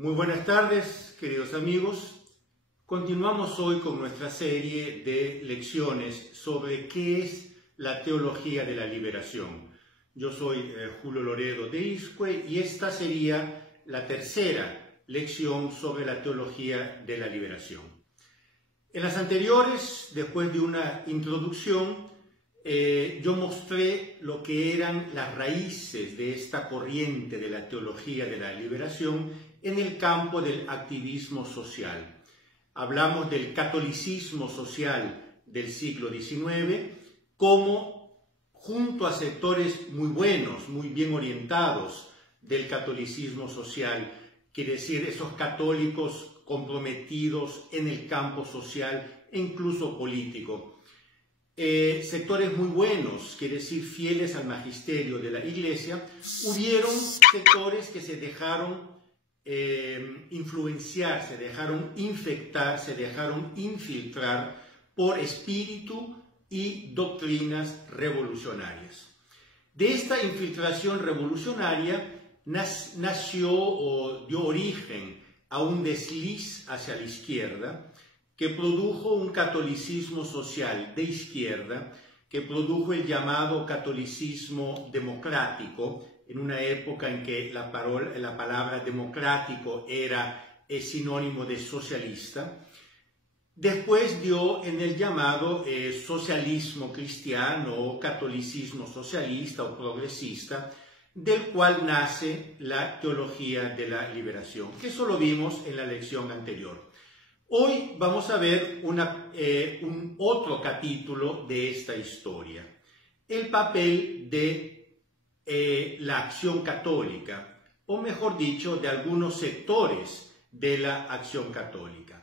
Muy buenas tardes, queridos amigos. Continuamos hoy con nuestra serie de lecciones sobre qué es la teología de la liberación. Yo soy Julio Loredo de ISCUE y esta sería la tercera lección sobre la teología de la liberación. En las anteriores, después de una introducción, yo mostré lo que eran las raíces de esta corriente de la teología de la liberación en el campo del activismo social. Hablamos del catolicismo social del siglo XIX, como junto a sectores muy buenos, muy bien orientados del catolicismo social, quiere decir esos católicos comprometidos en el campo social e incluso político. Sectores muy buenos, quiere decir fieles al magisterio de la Iglesia, hubieron sectores que se dejaron influenciar, se dejaron infectar, se dejaron infiltrar por espíritu y doctrinas revolucionarias. De esta infiltración revolucionaria nació o dio origen a un desliz hacia la izquierda que produjo un catolicismo social de izquierda, que produjo el llamado catolicismo democrático, en una época en que la palabra democrático era sinónimo de socialista. Después dio en el llamado socialismo cristiano o catolicismo socialista o progresista, del cual nace la teología de la liberación, que eso lo vimos en la lección anterior. Hoy vamos a ver un otro capítulo de esta historia, el papel de la acción católica, o mejor dicho, de algunos sectores de la acción católica.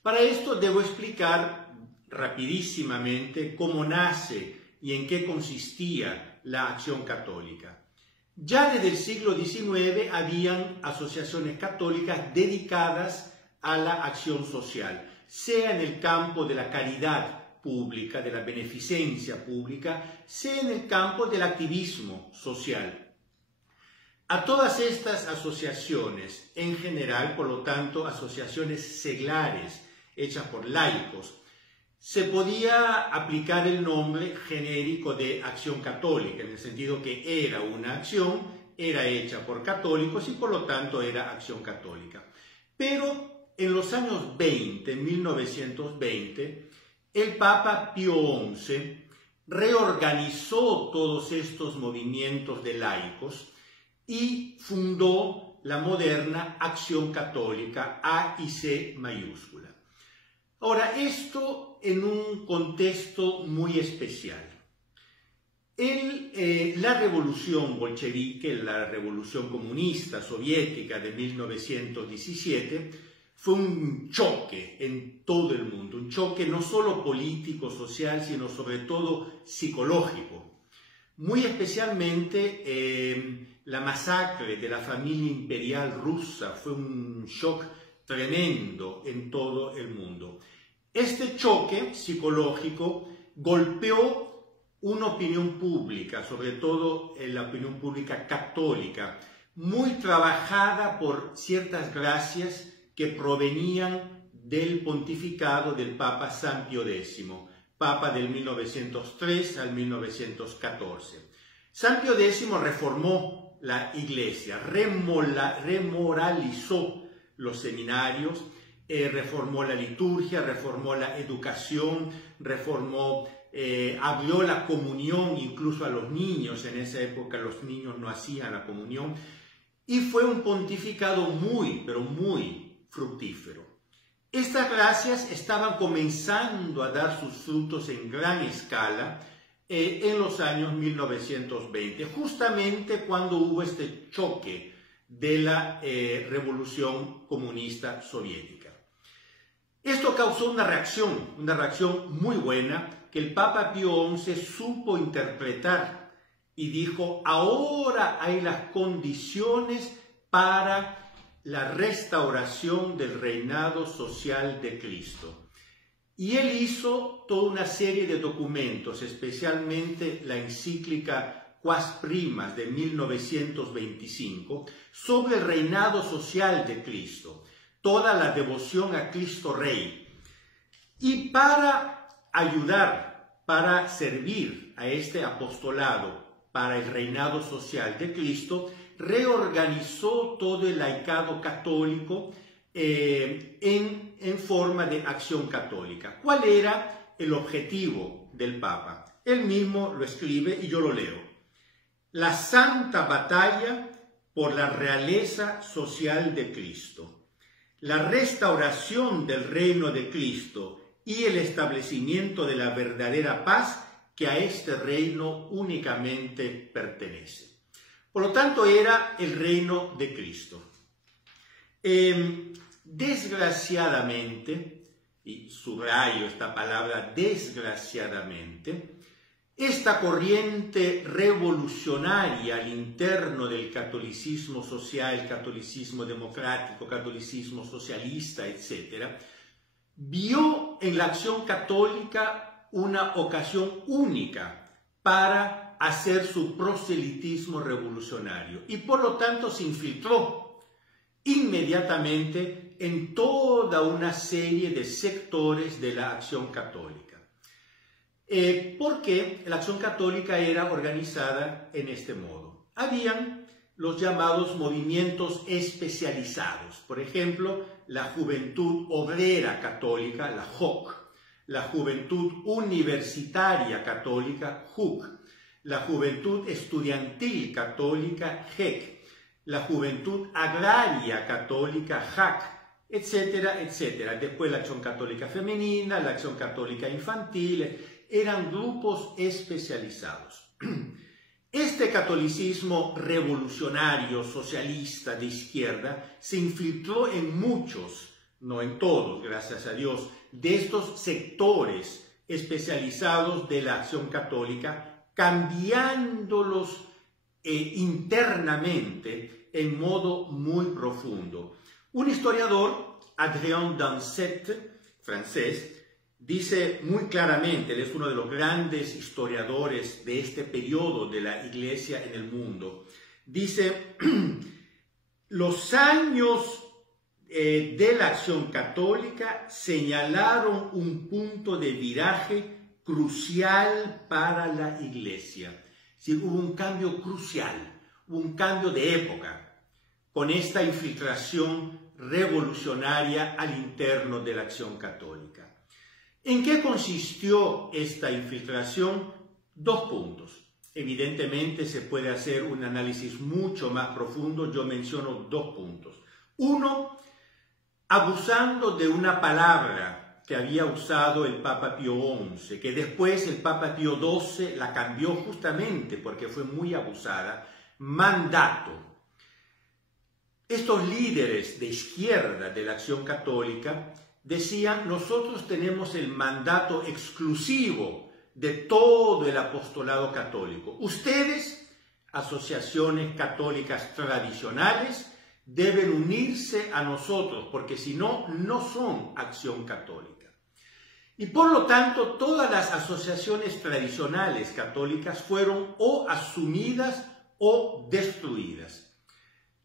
Para esto debo explicar rapidísimamente cómo nace y en qué consistía la acción católica. Ya desde el siglo XIX habían asociaciones católicas dedicadas a la acción social, sea en el campo de la caridad pública, de la beneficencia pública, sea en el campo del activismo social. A todas estas asociaciones, en general, por lo tanto, asociaciones seglares, hechas por laicos, se podía aplicar el nombre genérico de acción católica, en el sentido que era una acción, era hecha por católicos y por lo tanto era acción católica. Pero en los años 20, 1920, el Papa Pío XI reorganizó todos estos movimientos de laicos y fundó la moderna Acción Católica, A y C mayúscula. Ahora, esto en un contexto muy especial. La revolución bolchevique, la revolución comunista soviética de 1917, fue un choque en todo el mundo, un choque no solo político, social, sino sobre todo psicológico. Muy especialmente la masacre de la familia imperial rusa fue un shock tremendo en todo el mundo. Este choque psicológico golpeó una opinión pública, sobre todo la opinión pública católica, muy trabajada por ciertas gracias que provenían del pontificado del Papa San Pío X, Papa del 1903 al 1914. San Pío X reformó la Iglesia, remoralizó los seminarios, reformó la liturgia, reformó la educación, abrió la comunión incluso a los niños. En esa época los niños no hacían la comunión, y fue un pontificado muy, pero muy fructífero. Estas gracias estaban comenzando a dar sus frutos en gran escala en los años 1920, justamente cuando hubo este choque de la revolución comunista soviética. Esto causó una reacción muy buena que el Papa Pío XI supo interpretar y dijo: ahora hay las condiciones para la restauración del reinado social de Cristo. Y él hizo toda una serie de documentos, especialmente la encíclica Quas Primas de 1925 sobre el reinado social de Cristo, toda la devoción a Cristo Rey. Y para ayudar, para servir a este apostolado para el reinado social de Cristo, reorganizó todo el laicado católico en forma de acción católica. ¿Cuál era el objetivo del Papa? Él mismo lo escribe y yo lo leo. La santa batalla por la realeza social de Cristo, la restauración del reino de Cristo y el establecimiento de la verdadera paz que a este reino únicamente pertenece. Por lo tanto, era el reino de Cristo. Desgraciadamente, y subrayo esta palabra desgraciadamente, esta corriente revolucionaria al interno del catolicismo social, catolicismo democrático, catolicismo socialista, etc., vio en la acción católica una ocasión única para hacer su proselitismo revolucionario y por lo tanto se infiltró inmediatamente en toda una serie de sectores de la acción católica. Porque la acción católica era organizada en este modo. Habían los llamados movimientos especializados, por ejemplo, la Juventud Obrera Católica, la JOC, la Juventud Universitaria Católica, JUC, la Juventud Estudiantil Católica, JEC, la Juventud Agraria Católica, JAC, etcétera, etcétera. Después la Acción Católica Femenina, la Acción Católica Infantil, eran grupos especializados. Este catolicismo revolucionario, socialista, de izquierda, se infiltró en muchos, no en todos, gracias a Dios, de estos sectores especializados de la acción católica, cambiándolos internamente en modo muy profundo. Un historiador, Adrien Dancet, francés, dice muy claramente, él es uno de los grandes historiadores de este periodo de la Iglesia en el mundo, dice, los años de la acción católica señalaron un punto de viraje crucial para la Iglesia. Sí, hubo un cambio crucial, un cambio de época con esta infiltración revolucionaria al interno de la acción católica. ¿En qué consistió esta infiltración? Dos puntos. Evidentemente se puede hacer un análisis mucho más profundo, yo menciono dos puntos. Uno, abusando de una palabra que había usado el Papa Pío XI, que después el Papa Pío XII la cambió justamente porque fue muy abusada, mandato. Estos líderes de izquierda de la acción católica decían, nosotros tenemos el mandato exclusivo de todo el apostolado católico. Ustedes, asociaciones católicas tradicionales, deben unirse a nosotros, porque si no, no son acción católica. Y por lo tanto, todas las asociaciones tradicionales católicas fueron o asumidas o destruidas.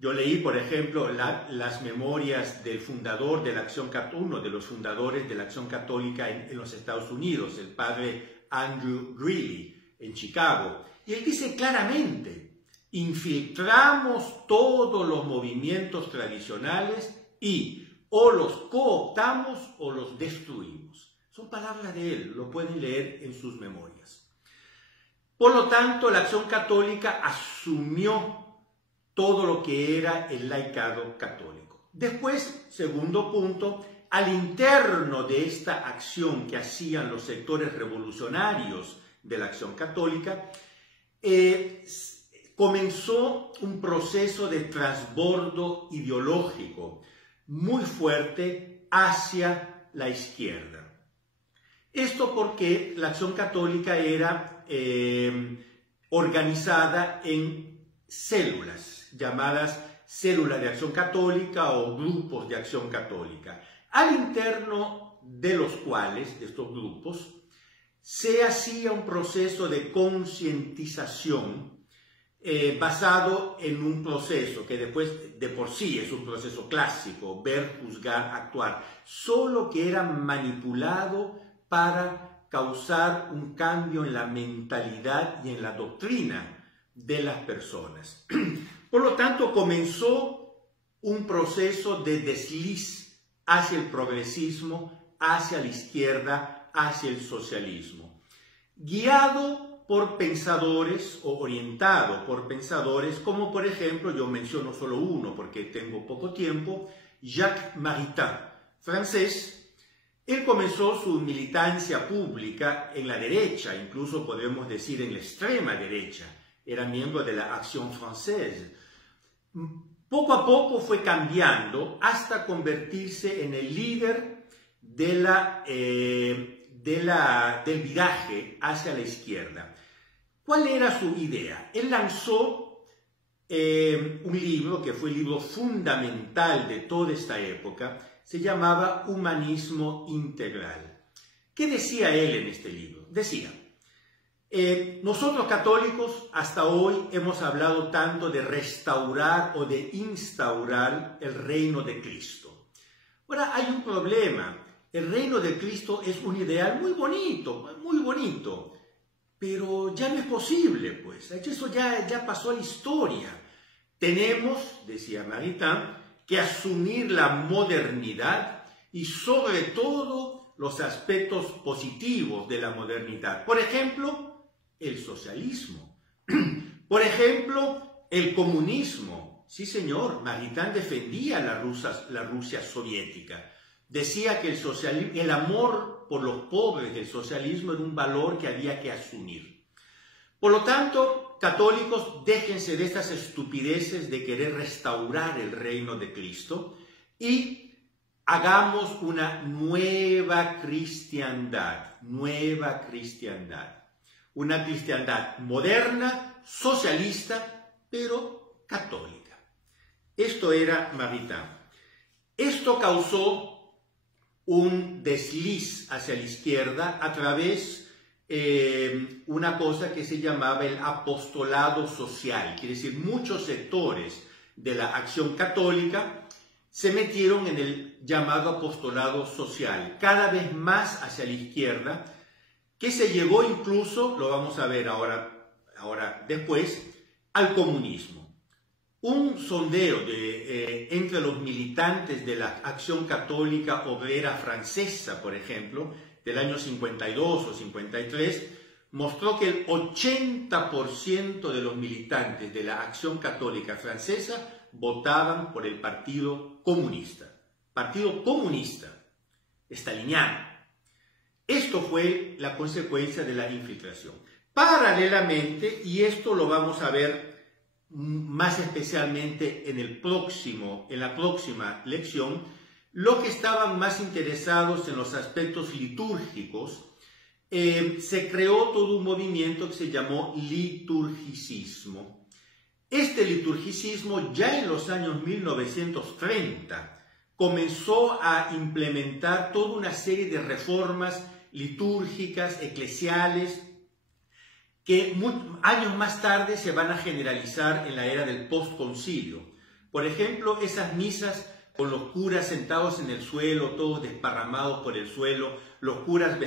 Yo leí, por ejemplo, las memorias del fundador de la Acción Católica, uno de los fundadores de la Acción Católica en los Estados Unidos, el padre Andrew Greeley, en Chicago. Y él dice claramente, infiltramos todos los movimientos tradicionales y o los cooptamos o los destruimos. Son palabras de él, lo pueden leer en sus memorias. Por lo tanto, la Acción Católica asumió todo lo que era el laicado católico. Después, segundo punto, al interno de esta acción que hacían los sectores revolucionarios de la acción católica, comenzó un proceso de transbordo ideológico muy fuerte hacia la izquierda. Esto porque la acción católica era organizada en células, llamadas células de acción católica o grupos de acción católica, al interno de los cuales, de estos grupos, se hacía un proceso de concientización basado en un proceso que después de por sí es un proceso clásico, ver, juzgar, actuar, solo que era manipulado para causar un cambio en la mentalidad y en la doctrina de las personas. Por lo tanto, comenzó un proceso de desliz hacia el progresismo, hacia la izquierda, hacia el socialismo, guiado por pensadores o orientado por pensadores como, por ejemplo, yo menciono solo uno porque tengo poco tiempo, Jacques Maritain, francés. Él comenzó su militancia pública en la derecha, incluso podemos decir en la extrema derecha. Era miembro de la Action Française. Poco a poco fue cambiando hasta convertirse en el líder del viraje hacia la izquierda. ¿Cuál era su idea? Él lanzó un libro que fue el libro fundamental de toda esta época. Se llamaba Humanismo Integral. ¿Qué decía él en este libro? Decía, nosotros católicos hasta hoy hemos hablado tanto de restaurar o de instaurar el reino de Cristo. Ahora hay un problema. El reino de Cristo es un ideal muy bonito, pero ya no es posible, pues. Eso ya pasó a la historia. Tenemos, decía Maritain, que asumir la modernidad y sobre todo los aspectos positivos de la modernidad. Por ejemplo, el socialismo. Por ejemplo, el comunismo. Sí, señor, Maritain defendía la Rusia soviética. Decía que el amor por los pobres del socialismo era un valor que había que asumir. Por lo tanto, católicos, déjense de estas estupideces de querer restaurar el reino de Cristo y hagamos una nueva cristiandad, una cristiandad moderna, socialista, pero católica. Esto era Maritain. Esto causó un desliz hacia la izquierda a través una cosa que se llamaba el apostolado social, quiere decir muchos sectores de la Acción Católica se metieron en el llamado apostolado social, cada vez más hacia la izquierda, que se llevó incluso, lo vamos a ver ahora después, al comunismo. Un sondeo entre los militantes de la Acción Católica Obrera Francesa, por ejemplo, del año 52 o 53, mostró que el 80% de los militantes de la Acción Católica Francesa votaban por el Partido Comunista. Partido Comunista, staliniano. Esto fue la consecuencia de la infiltración. Paralelamente, y esto lo vamos a ver más especialmente en la próxima lección, los que estaban más interesados en los aspectos litúrgicos, se creó todo un movimiento que se llamó liturgicismo. Este liturgicismo ya en los años 1930 comenzó a implementar toda una serie de reformas litúrgicas, eclesiales, que años más tarde se van a generalizar en la era del postconcilio. Por ejemplo, esas misas con los curas sentados en el suelo, todos desparramados por el suelo, los curas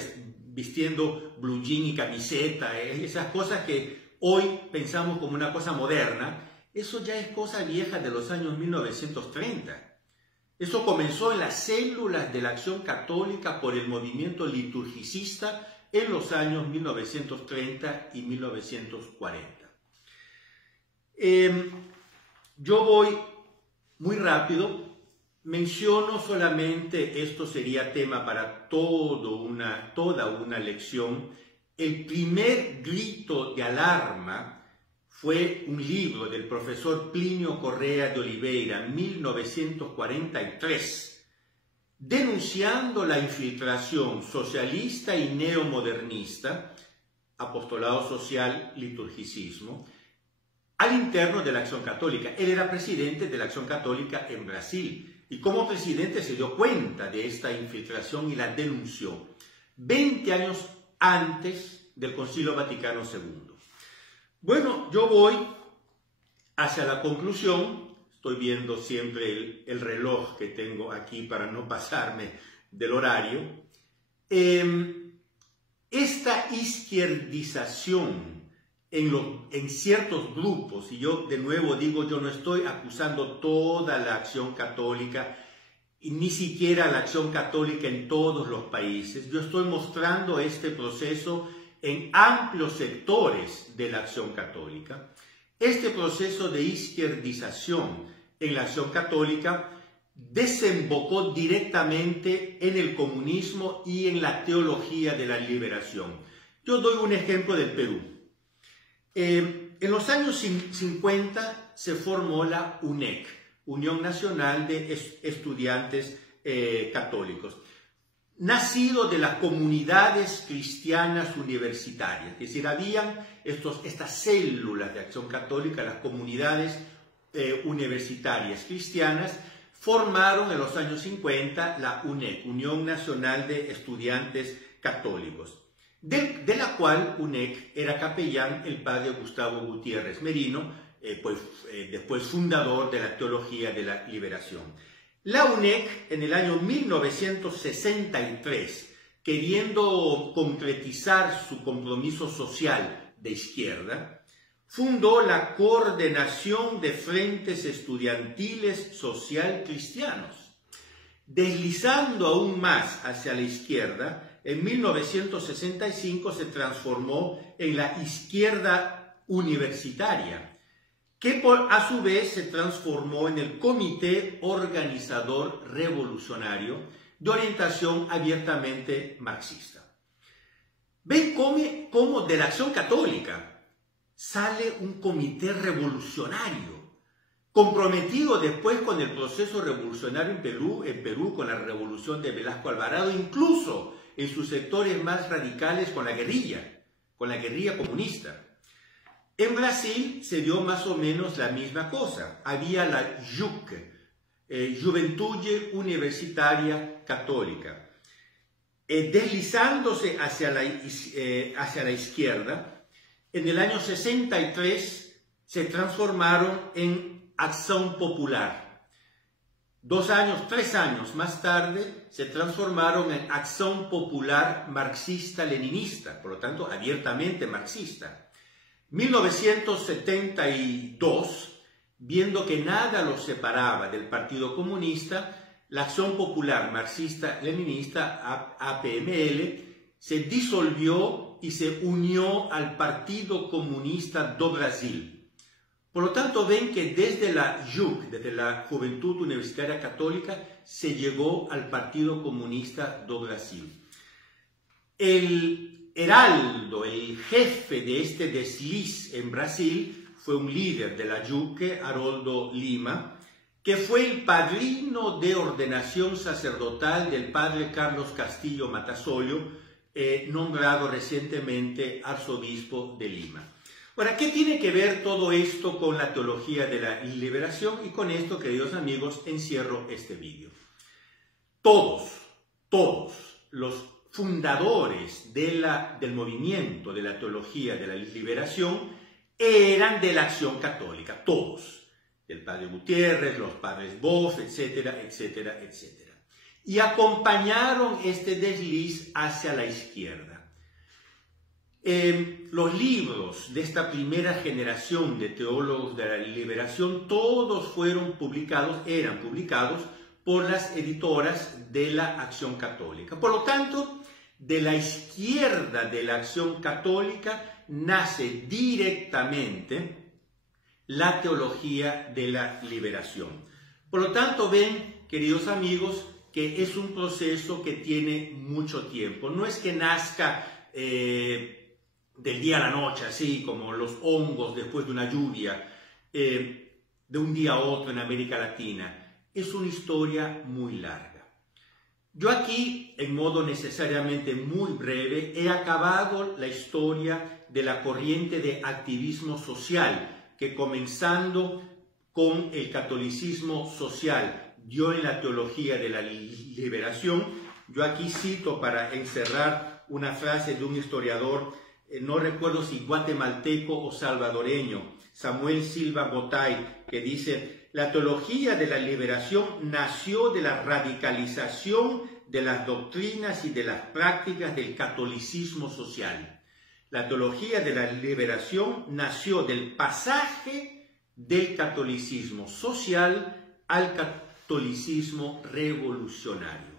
vistiendo blue jean y camiseta, esas cosas que hoy pensamos como una cosa moderna, eso ya es cosa vieja de los años 1930. Eso comenzó en las células de la Acción Católica por el movimiento liturgicista en los años 1930 y 1940. Yo voy muy rápido. Menciono solamente, esto sería tema para toda una lección, el primer grito de alarma fue un libro del profesor Plinio Correa de Oliveira, 1943, denunciando la infiltración socialista y neomodernista, apostolado social, liturgicismo, al interno de la Acción Católica. Él era presidente de la Acción Católica en Brasil. Y como presidente se dio cuenta de esta infiltración y la denunció 20 años antes del Concilio Vaticano II. Bueno, yo voy hacia la conclusión, estoy viendo siempre el reloj que tengo aquí para no pasarme del horario, esta izquierdización en ciertos grupos, y yo de nuevo digo, yo no estoy acusando toda la Acción Católica, y ni siquiera la Acción Católica en todos los países, yo estoy mostrando este proceso en amplios sectores de la Acción Católica. Este proceso de izquierdización en la Acción Católica desembocó directamente en el comunismo y en la teología de la liberación. Yo doy un ejemplo del Perú. En los años 50 se formó la UNEC, Unión Nacional de Estudiantes Católicos, nacido de las comunidades cristianas universitarias, es decir, habían estas células de Acción Católica, las comunidades universitarias cristianas, formaron en los años 50 la UNEC, Unión Nacional de Estudiantes Católicos, de la cual UNEC era capellán el padre Gustavo Gutiérrez Merino, después fundador de la teología de la liberación. La UNEC en el año 1963, queriendo concretizar su compromiso social de izquierda, fundó la Coordinación de Frentes Estudiantiles Social Cristianos. Deslizando aún más hacia la izquierda, en 1965 se transformó en la izquierda universitaria, que a su vez se transformó en el Comité Organizador Revolucionario de orientación abiertamente marxista. ¿Ven cómo de la Acción Católica sale un comité revolucionario, comprometido después con el proceso revolucionario en Perú con la revolución de Velasco Alvarado, incluso en sus sectores más radicales con la guerrilla comunista? En Brasil se dio más o menos la misma cosa. Había la JUC, Juventude Universitaria Católica. Deslizándose hacia la izquierda, en el año 63 se transformaron en Acción Popular. 3 años más tarde se transformaron en Acción Popular Marxista-Leninista, por lo tanto abiertamente marxista. 1972, viendo que nada los separaba del Partido Comunista, la Acción Popular Marxista-Leninista, APML, se disolvió y se unió al Partido Comunista do Brasil. Por lo tanto, ven que desde la JUC, desde la Juventud Universitaria Católica, se llegó al Partido Comunista do Brasil. El heraldo, el jefe de este desliz en Brasil, fue un líder de la JUC, Haroldo Lima, que fue el padrino de ordenación sacerdotal del padre Carlos Castillo Matasollo, nombrado recientemente arzobispo de Lima. Ahora, ¿qué tiene que ver todo esto con la teología de la liberación? Y con esto, queridos amigos, encierro este vídeo. Todos los fundadores del movimiento de la teología de la liberación eran de la Acción Católica, todos. El padre Gutiérrez, los padres Boff, etcétera, etcétera, etcétera. Y acompañaron este desliz hacia la izquierda. Los libros de esta primera generación de teólogos de la liberación, todos eran publicados por las editoras de la Acción Católica. Por lo tanto, de la izquierda de la Acción Católica nace directamente la teología de la liberación. Por lo tanto, ven, queridos amigos, que es un proceso que tiene mucho tiempo. No es que nazca del día a la noche, así como los hongos después de una lluvia, de un día a otro en América Latina. Es una historia muy larga. Yo aquí, en modo necesariamente muy breve, he acabado la historia de la corriente de activismo social que, comenzando con el catolicismo social, dio en la teología de la liberación. Yo aquí cito, para encerrar, una frase de un historiador, no recuerdo si guatemalteco o salvadoreño, Samuel Silva Gotay, que dice: la teología de la liberación nació de la radicalización de las doctrinas y de las prácticas del catolicismo social. La teología de la liberación nació del pasaje del catolicismo social al catolicismo revolucionario.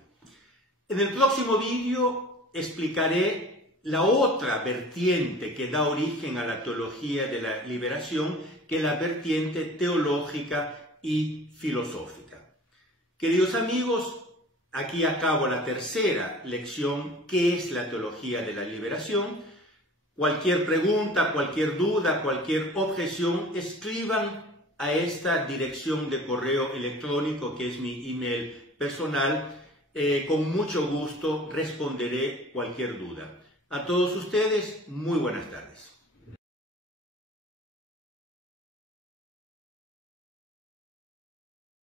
En el próximo vídeo explicaré la otra vertiente que da origen a la teología de la liberación, que es la vertiente teológica y filosófica. Queridos amigos, aquí acabo la tercera lección, ¿qué es la teología de la liberación? Cualquier pregunta, cualquier duda, cualquier objeción, escriban a esta dirección de correo electrónico que es mi email personal. Con mucho gusto responderé cualquier duda. A todos ustedes, muy buenas tardes.